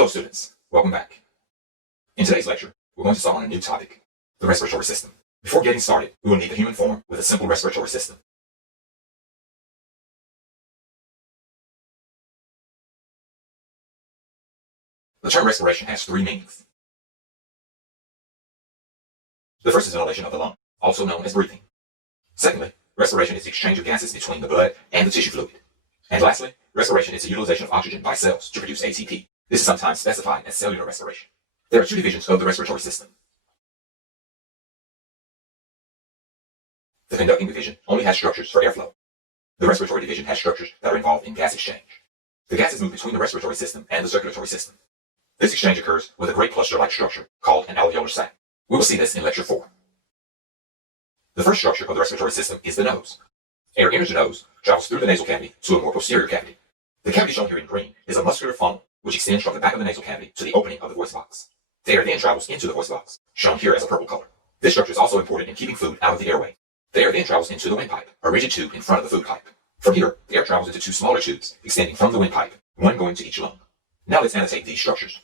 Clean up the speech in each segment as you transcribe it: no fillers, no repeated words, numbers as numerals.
Hello students, welcome back. In today's lecture, we're going to start on a new topic, the respiratory system. Before getting started, we will need the human form with a simple respiratory system. The term respiration has three meanings. The first is ventilation of the lung, also known as breathing. Secondly, respiration is the exchange of gases between the blood and the tissue fluid. And lastly, respiration is the utilization of oxygen by cells to produce ATP. This is sometimes specified as cellular respiration. There are two divisions of the respiratory system. The conducting division only has structures for airflow. The respiratory division has structures that are involved in gas exchange. The gases move between the respiratory system and the circulatory system. This exchange occurs with a great cluster-like structure called an alveolar sac. We will see this in Lecture 4. The first structure of the respiratory system is the nose. Air enters the nose, travels through the nasal cavity to a more posterior cavity. The cavity shown here in green is a muscular funnel which extends from the back of the nasal cavity to the opening of the voice box. The air then travels into the voice box, shown here as a purple color. This structure is also important in keeping food out of the airway. The air then travels into the windpipe, a rigid tube in front of the food pipe. From here, the air travels into two smaller tubes extending from the windpipe, one going to each lung. Now let's annotate these structures.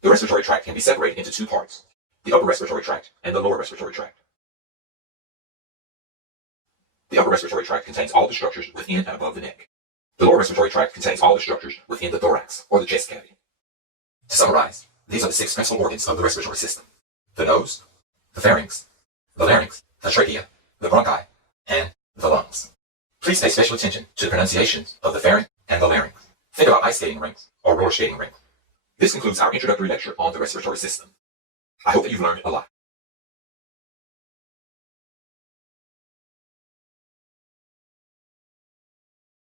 The respiratory tract can be separated into two parts, the upper respiratory tract and the lower respiratory tract. The upper respiratory tract contains all the structures within and above the neck. The lower respiratory tract contains all the structures within the thorax, or the chest cavity. To summarize, these are the six principal organs of the respiratory system: the nose, the pharynx, the larynx, the trachea, the bronchi, and the lungs. Please pay special attention to the pronunciations of the pharynx and the larynx. Think about ice skating rinks or roller skating rinks. This concludes our introductory lecture on the respiratory system. I hope that you've learned a lot.